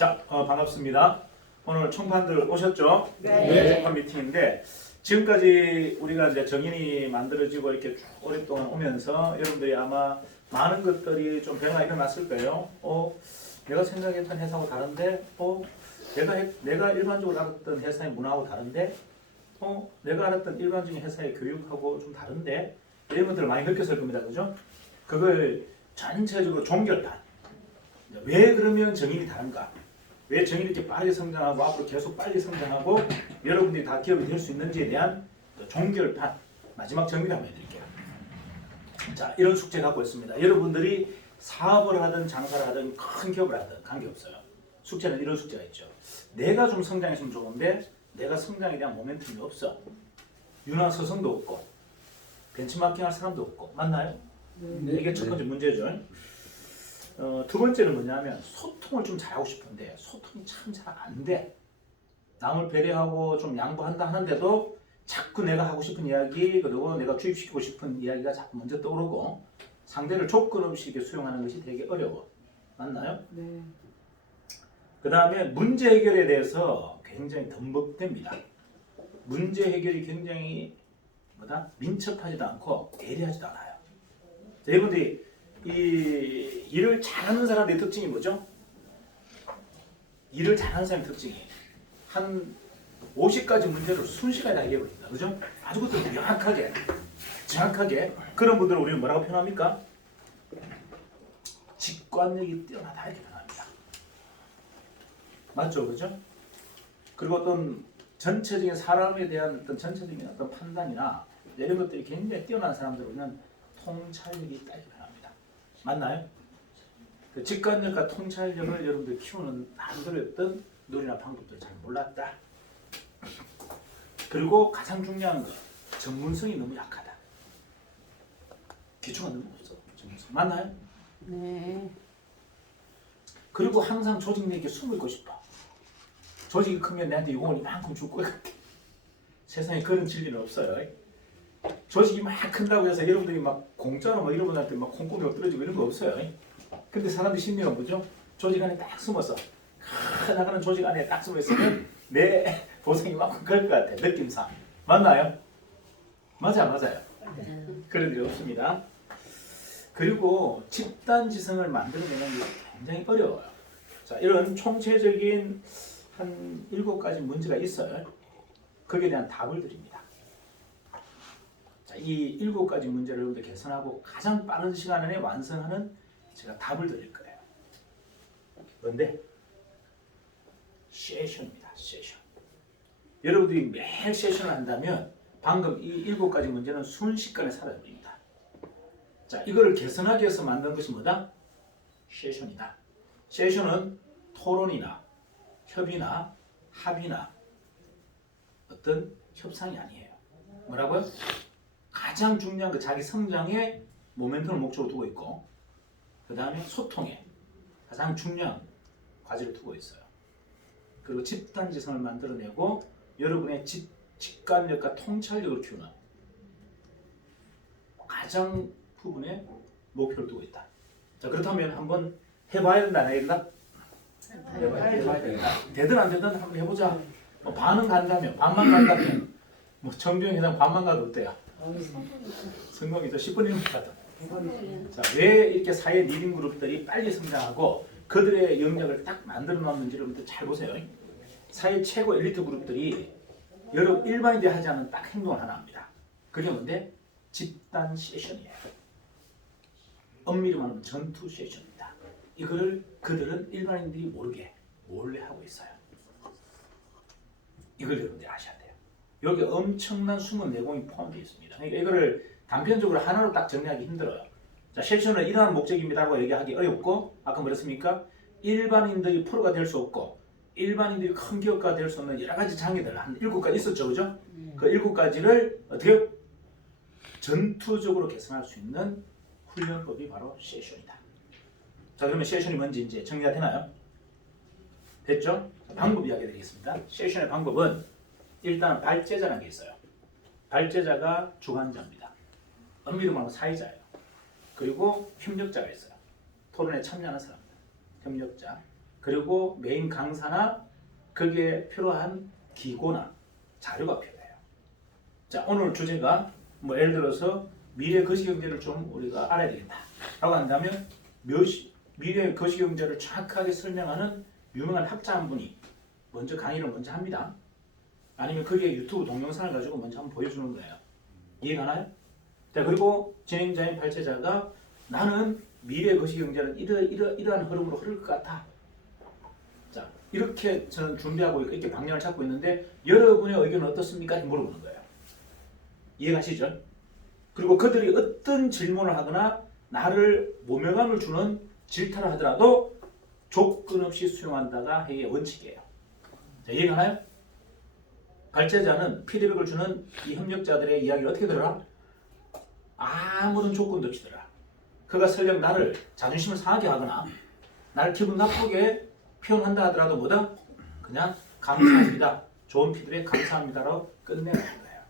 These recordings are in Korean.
자, 반갑습니다. 오늘 총판들 오셨죠? 네. 총판 미팅인데 지금까지 우리가 이제 정인이 만들어지고 이렇게 쭉 오랫동안 오면서 여러분들이 아마 많은 것들이 좀 변화가 일어났을 거예요. 내가 생각했던 회사하고 다른데, 내가 일반적으로 알았던 회사의 문화하고 다른데, 내가 알았던 일반적인 회사의 교육하고 좀 다른데, 이런 것들을 많이 느꼈을 겁니다, 그죠? 그걸 전체적으로 종결판. 왜 그러면 정인이 다른가? 왜 정인이 이렇게 빠르게 성장하고 앞으로 계속 빨리 성장하고 여러분들이 다 기업이 될 수 있는지에 대한 종결판 마지막 정리를 한번 해드릴게요. 자, 이런 숙제 갖고 있습니다. 여러분들이 사업을 하든 장사를 하든 큰 기업을 하든 관계없어요. 숙제는 이런 숙제가 있죠. 내가 좀 성장했으면 좋은데 내가 성장에 대한 모멘텀이 없어. 윤활서성도 없고 벤치마킹 할 사람도 없고 맞나요? 네. 이게 첫 번째 문제죠. 두 번째는 뭐냐면 소통을 좀 잘하고 싶은데 소통이 참 잘 안 돼. 남을 배려하고 좀 양보한다 하는데도 자꾸 내가 하고 싶은 이야기 그리고 내가 주입시키고 싶은 이야기가 자꾸 먼저 떠오르고 상대를 조건 없이 이렇게 수용하는 것이 되게 어려워. 맞나요? 네. 그 다음에 문제 해결에 대해서 굉장히 덤벅댑니다. 문제 해결이 굉장히 민첩하지도 않고 예리하지도 않아요. 자, 여러분들이 이 일을 잘하는 사람의 특징이 뭐죠? 일을 잘하는 사람의 특징이 한 50가지 문제를 순식간에 다 해결해버립니다. 그죠? 아주 그것도 명확하게, 정확하게 그런 분들을 우리는 뭐라고 표현합니까? 직관력이 뛰어나다 이렇게 표현합니다. 맞죠? 그죠? 그리고 어떤 전체적인 사람에 대한 어떤 전체적인 어떤 판단이나 이런 것들이 굉장히 뛰어난 사람들을 우리는 통찰력이 있다 이렇게 표현합니다. 맞나요? 그 직관력과 통찰력을 여러분들 키우는 나름대로의 어떤 논리나 방법들을 잘 몰랐다. 그리고 가장 중요한 거 전문성이 너무 약하다. 기초가 너무 없어. 전문성. 맞나요? 네. 그리고 항상 조직 내에게 숨을 있고 싶어. 조직이 크면 내한테 요금을 이만큼 줄 것 같아. 세상에 그런 진리는 없어요. 조직이 막 큰다고 해서 여러분들이 막 공짜로 막 이런 분한테 막 콩고기가 떨어지고 이런 거 없어요. 근데 사람들 심리가 뭐죠? 조직 안에 딱 숨어서 나가는 조직 안에 딱 숨어 있으면 내 보상이 막 그럴 것 같아. 느낌상. 맞나요? 맞아요. 그런 일이 없습니다. 그리고 집단지성을 만들어내는 게 굉장히 어려워요. 자, 이런 총체적인 한 7가지 문제가 있어요. 거기에 대한 답을 드립니다. 자, 이 7가지 문제를 여러분들 개선하고 가장 빠른 시간 안에 완성하는 제가 답을 드릴 거예요. 그런데 세션입니다. 세션. 여러분들이 매일 세션을 한다면 방금 이 7가지 문제는 순식간에 사라집니다. 자, 이거를 개선하기 위해서 만든 것이 뭐다? 세션이다. 세션은 토론이나 협의나 합의나 어떤 협상이 아니에요. 뭐라고요? 가장 중요한 거 자기 성장에 모멘텀을 목적으로 두고 있고 그 다음에 소통에 가장 중요한 과제를 두고 있어요. 그리고 집단지성을 만들어내고 여러분의 직관력과 통찰력을 키우는 가장 부분에 목표를 두고 있다. 자, 그렇다면 한번 해봐야 된다, 안 해야 된다? 해봐야 된다. 되든 안 되든 한번 해보자. 반은 간다면, 반만 간다면, 정비용 회장 반만 가도 어때요? 성공이죠. 10분 1분 가도. 자, 왜 이렇게 사회 리딩 그룹들이 빨리 성장하고 그들의 영역을 딱 만들어 놨는지 여러분들 잘 보세요. 사회 최고 엘리트 그룹들이 여러분 일반인들이 하지 않은 딱 행동을 하나 합니다. 그게 뭔데? 집단 세션이에요. 엄밀히 말하면 전투 세션입니다. 이거를 그들은 일반인들이 모르게 몰래 하고 있어요. 이걸 여러분들이 아셔야 돼요. 여기 엄청난 숨은 내공이 포함되어 있습니다. 그러니까 이거를 단편적으로 하나로 딱 정리하기 힘들어요. 자, 세션은 이러한 목적입니다라고 얘기하기 어렵고 아까 뭐랬습니까? 일반인들이 프로가 될 수 없고 일반인들이 큰 기업가 될 수 없는 여러 가지 장애들 한 7가지 있었죠, 그죠? 그 7가지를 어떻게 전투적으로 개선할 수 있는 훈련법이 바로 세션이다. 자, 그러면 세션이 뭔지 이제 정리가 되나요? 됐죠? 방법 이야기 드리겠습니다. 세션의 방법은 일단 발제자라는 게 있어요. 발제자가 주관자입니다. 엄밀히 말하면 사회자예요. 그리고 협력자가 있어요. 토론에 참여하는 사람들. 협력자. 그리고 메인 강사나 거기에 필요한 기고나 자료가 필요해요. 자, 오늘 주제가 뭐 예를 들어서 미래 거시경제를 좀 우리가 알아야 되겠다 라고 한다면 미래 거시경제를 정확하게 설명하는 유명한 학자 한 분이 먼저 강의를 먼저 합니다. 아니면 거기에 유튜브 동영상을 가지고 먼저 한번 보여주는 거예요. 이해가나요? 자, 그리고 진행자인 발제자가 나는 미래 거시경제는 이러한 흐름으로 흐를 것 같아. 자, 이렇게 저는 준비하고 이렇게 방향을 잡고 있는데 여러분의 의견은 어떻습니까? 이렇게 물어보는 거예요. 이해가시죠? 그리고 그들이 어떤 질문을 하거나 나를 모멸감을 주는 질타를 하더라도 조건 없이 수용한다가 회의의 원칙이에요. 자, 이해가나요? 발제자는 피드백을 주는 이 협력자들의 이야기를 어떻게 들어라? 아무런 조건도 없이 들어라. 그가 설령 나를 자존심을 상하게 하거나 나를 기분 나쁘게 표현한다 하더라도 뭐다? 그냥 감사합니다. 좋은 피드백 감사합니다라고 끝내는 거예요.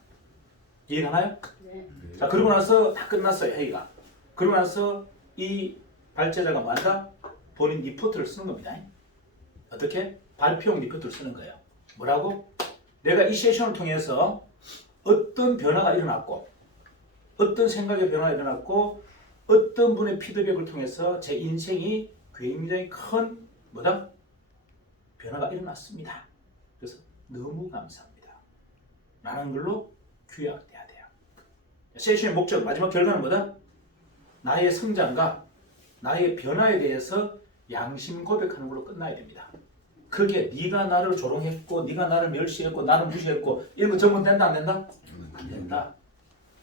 이해가나요? 네. 자, 그러고 나서 다 끝났어요, 회의가. 그러고 나서 이 발제자가 뭐한다? 본인 리포트를 쓰는 겁니다. 어떻게? 발표용 리포트를 쓰는 거예요. 뭐라고? 내가 이 세션을 통해서 어떤 변화가 일어났고 어떤 생각의 변화가 일어났고 어떤 분의 피드백을 통해서 제 인생이 굉장히 큰 뭐다? 변화가 일어났습니다. 그래서 너무 감사합니다. 라는 걸로 규약돼야 돼요. 세션의 목적, 마지막 결과는 뭐다? 나의 성장과 나의 변화에 대해서 양심 고백하는 걸로 끝나야 됩니다. 그게 네가 나를 조롱했고 네가 나를 멸시했고 나를 무시했고 이런 거 전부 된다 안 된다? 안 된다.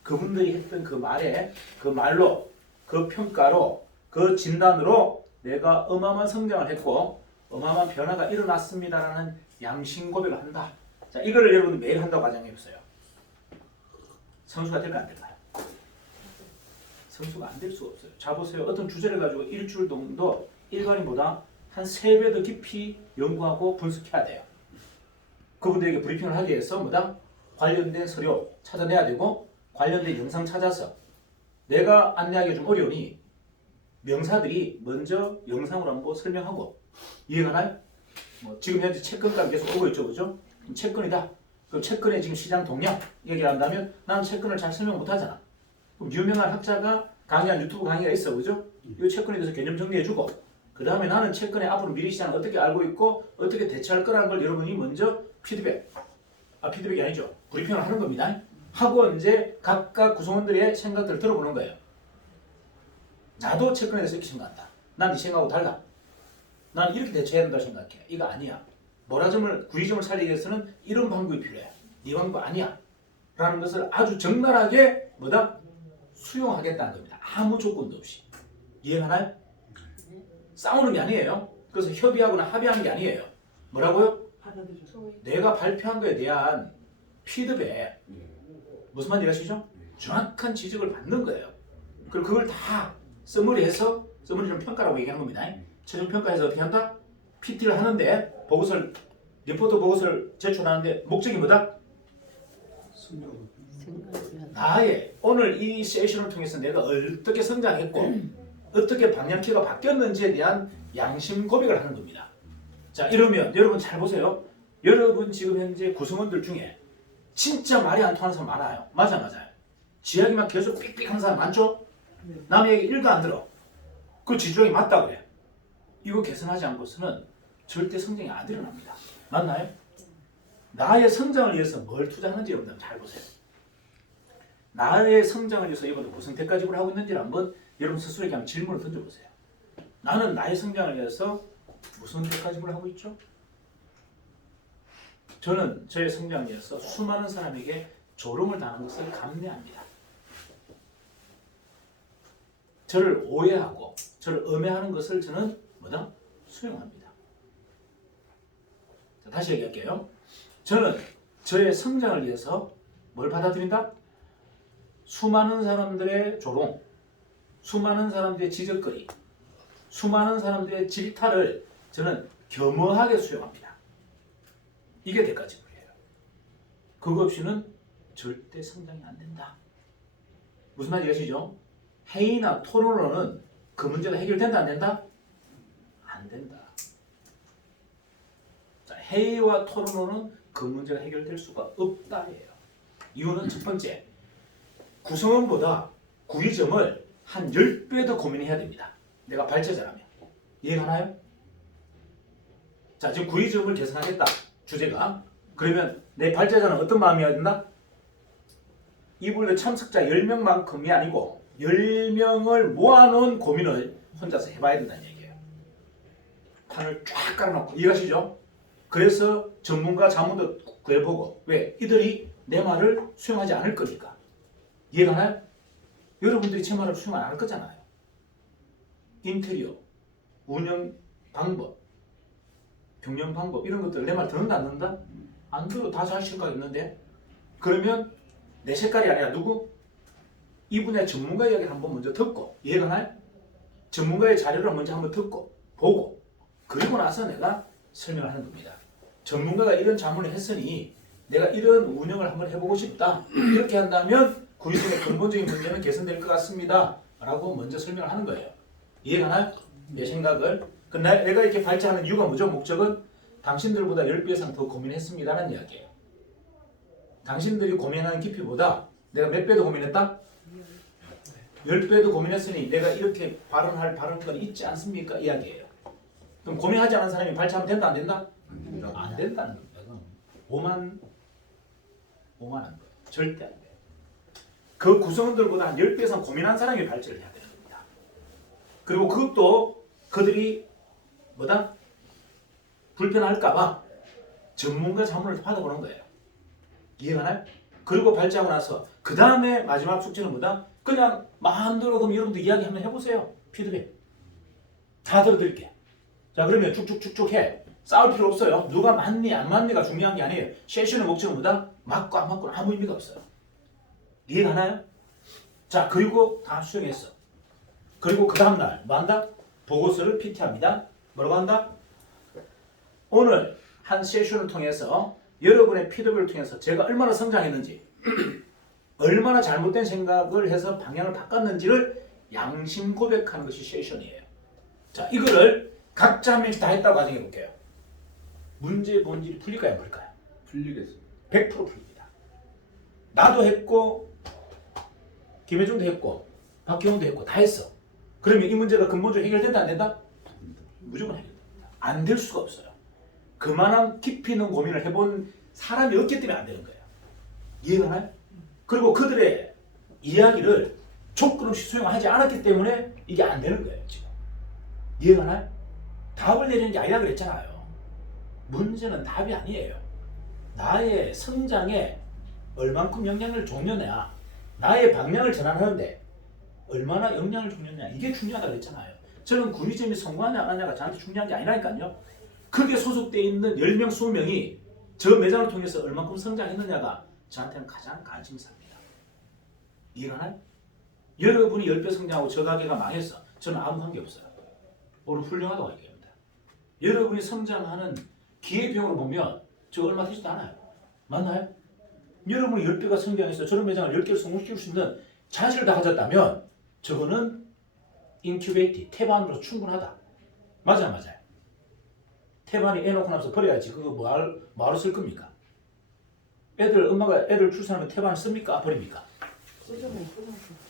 그분들이 했던 그 말에 그 말로 그 평가로 그 진단으로 내가 어마어마한 성장을 했고 어마어마한 변화가 일어났습니다라는 양심 고백을 한다. 자, 이거를 여러분 매일 한다고 가정해 보세요. 선수가 될까 안 될까요? 선수가 안 될 수가 없어요. 자, 보세요. 어떤 주제를 가지고 일주일 정도 일반인보다 한 3배 더 깊이 연구하고 분석해야 돼요. 그분들에게 브리핑을 하기 위해서 뭐다? 관련된 서류 찾아내야 되고 관련된 영상 찾아서 내가 안내하기 좀 어려우니 명사들이 먼저 영상으로 한번 설명하고 이해가나요? 뭐 지금 현재 채권값이 계속 오고 있죠, 그죠? 그럼 채권이다. 그럼 채권의 지금 시장 동향 얘기를 한다면 나는 채권을 잘 설명 못하잖아. 그럼 유명한 학자가 강의한 유튜브 강의가 있어, 그죠? 이 채권에 대해서 개념 정리해주고 그 다음에 나는 채권의 앞으로 미래 시장을 어떻게 알고 있고 어떻게 대처할 거라는 걸 여러분이 먼저 피드백이 아니죠. 브리핑을 하는 겁니다. 하고 이제 각각 구성원들의 생각들을 들어보는 거예요. 나도 채권에 대해서 이렇게 생각한다. 난 이 생각하고 달라. 난 이렇게 대처해야 된다고 생각해. 이거 아니야. 구의점을 살리기 위해서는 이런 방법이 필요해. 네 방법 아니야. 라는 것을 아주 적나라하게 뭐다? 수용하겠다는 겁니다. 아무 조건도 없이. 이해가나요? 싸우는 게 아니에요. 그래서 협의하거나 합의하는 게 아니에요. 뭐라고요? 내가 발표한 거에 대한 피드백. 무슨 말인지 아시죠? 정확한 지적을 받는 거예요. 그리고 그걸 다 서머리해서 서머리는 평가라고 얘기하는 겁니다. 최종 평가에서 어떻게 한다? PT를 하는데 리포트 보고서를 제출하는데 목적이 뭐다? 나의 오늘 이 세션을 통해서 내가 어떻게 성장했고 어떻게 방향키가 바뀌었는지에 대한 양심 고백을 하는 겁니다. 자, 이러면 여러분 잘 보세요. 여러분 지금 현재 구성원들 중에 진짜 말이 안 통하는 사람 많아요. 맞아요. 지 이야기만 계속 삑삑하는 사람 많죠? 남의 얘기 1도 안 들어. 그 지주장이 맞다 그래. 이거 개선하지 않고서는 절대 성장이 안 일어납니다. 맞나요? 나의 성장을 위해서 뭘 투자하는지 여러분 잘 보세요. 나의 성장을 위해서 여러분 무슨 대가 지불을 하고 있는지를 한번 여러분 스스로에게 한번 질문을 던져보세요. 나는 나의 성장을 위해서 무슨 대가 지불을 하고 있죠? 저는 저의 성장을 위해서 수많은 사람에게 조롱을 당하는 것을 감내합니다. 저를 오해하고 저를 음해하는 것을 저는 뭐다? 수용합니다. 자, 다시 얘기할게요. 저는 저의 성장을 위해서 뭘 받아들인다? 수많은 사람들의 조롱, 수많은 사람들의 지적거리, 수많은 사람들의 질타를 저는 겸허하게 수용합니다. 이게 대가지불이에요. 그거 없이는 절대 성장이 안 된다. 무슨 말인지 아시죠? 회의나 토론으로는 그 문제가 해결된다 안 된다? 안 된다. 회의와 토론으로는 그 문제가 해결될 수가 없다예요. 이유는 첫 번째, 구성원보다 구의점을 한 10배 더 고민해야 됩니다. 내가 발제자라면. 이해가나요? 자, 지금 구의점을 계산하겠다. 주제가. 그러면 내 발제자는 어떤 마음이어야 된다? 이분의 참석자 10명만큼이 아니고 10명을 모아놓은 고민을 혼자서 해봐야 된다는 얘기예요. 판을 쫙 깔아놓고. 이해하시죠? 그래서 전문가 자문도 구해보고. 왜? 이들이 내 말을 수용하지 않을 거니까. 이해가나요? 여러분들이 제 말을 수용 안 할 거잖아요. 인테리어, 운영 방법, 경영 방법 이런 것들 내 말 듣는다 안 듣는다? 안 들어. 다 자기 생각 있는데. 그러면 내 색깔이 아니라 누구? 이분의 전문가 이야기를 한번 먼저 듣고. 이해가나요? 전문가의 자료를 먼저 한번 듣고 보고 그리고 나서 내가 설명을 하는 겁니다. 전문가가 이런 자문을 했으니 내가 이런 운영을 한번 해보고 싶다. 이렇게 한다면 구의점의 근본적인 문제는 개선될 것 같습니다. 라고 먼저 설명을 하는 거예요. 이해가나요? 내 생각을. 내가 이렇게 발제하는 이유가 뭐죠? 목적은 당신들보다 10배 이상 더 고민했습니다라는 이야기예요. 당신들이 고민하는 깊이보다 내가 몇 배 더 고민했다? 10배 더 고민했으니 내가 이렇게 발언할 발언권이 있지 않습니까? 이야기예요. 그럼 고민하지 않은 사람이 발제하면 된다 안 된다? 안 된다는 겁니다. 오만 한 거예요. 절대 안 돼요. 그 구성원들보다 한 10배 이상 고민한 사람이 발제를 해야 되는 겁니다. 그리고 그것도 그들이 뭐다? 불편할까봐 전문가 자문을 받아보는 거예요. 이해가나요? 그리고 발제하고 나서 그 다음에 마지막 숙제는 뭐다? 그냥 마음대로 그럼 여러분들 이야기 한번 해보세요. 피드백 다 들어드릴게요. 자, 그러면 쭉쭉쭉쭉 해. 싸울 필요 없어요. 누가 맞니 안 맞니가 중요한 게 아니에요. 세션의 목적은 뭐다? 맞고 안 맞고는 아무 의미가 없어요. 이해가나요? 자, 그리고 다 수정했어. 그리고 그 다음날 뭐 한다? 보고서를 PT합니다. 뭐라고 한다? 오늘 한 세션을 통해서 여러분의 피드백을 통해서 제가 얼마나 성장했는지 얼마나 잘못된 생각을 해서 방향을 바꿨는지를 양심 고백하는 것이 세션이에요. 자, 이거를 각자 한 명씩 다 했다고 가정해 볼게요. 문제 본질이 풀릴까요? 안 풀릴까요? 풀리겠습니다. 100% 풀립니다. 나도 했고 김혜중도 했고 박경훈도 했고 다 했어. 그러면 이 문제가 근본적으로 해결된다 안 된다? 무조건 해결됩니다. 안 될 수가 없어요. 그만한 깊이 있는 고민을 해본 사람이 없기 때문에 안 되는 거예요. 이해가나요? 그리고 그들의 이야기를 조건 없이 수용하지 않았기 때문에 이게 안 되는 거예요. 지금 이해가나요? 답을 내리는 게 아니라 그랬잖아요. 문제는 답이 아니에요. 나의 성장에 얼만큼 영향을 줬느냐, 나의 방향을 전환하는데 얼마나 영향을 줬느냐, 이게 중요하다고 했잖아요. 저는 구의점이 성공하냐 안 하냐가 저한테 중요한 게 아니라니까요. 거기에 소속되어 있는 10명, 20명이 저 매장을 통해서 얼만큼 성장했느냐가 저한테는 가장 관심사입니다. 이해가나요? 여러분이 10배 성장하고 저 가게가 망했어. 저는 아무 관계없어요. 오늘 훌륭하다고 얘기합니다. 여러분이 성장하는 기회비용으로 보면 저 얼마 되지도 않아요. 맞나요? 여러분이 10배가 성장해서 저런 매장을 10개를 성공시킬 수 있는 자질을 다 가졌다면 저거는 인큐베이티, 태반으로 충분하다. 맞아요? 태반이 애 놓고 나서 버려야지. 그거 뭐하러 쓸 겁니까? 엄마가 애들 출산하면 태반을 씁니까? 버립니까? 쓰잖아요.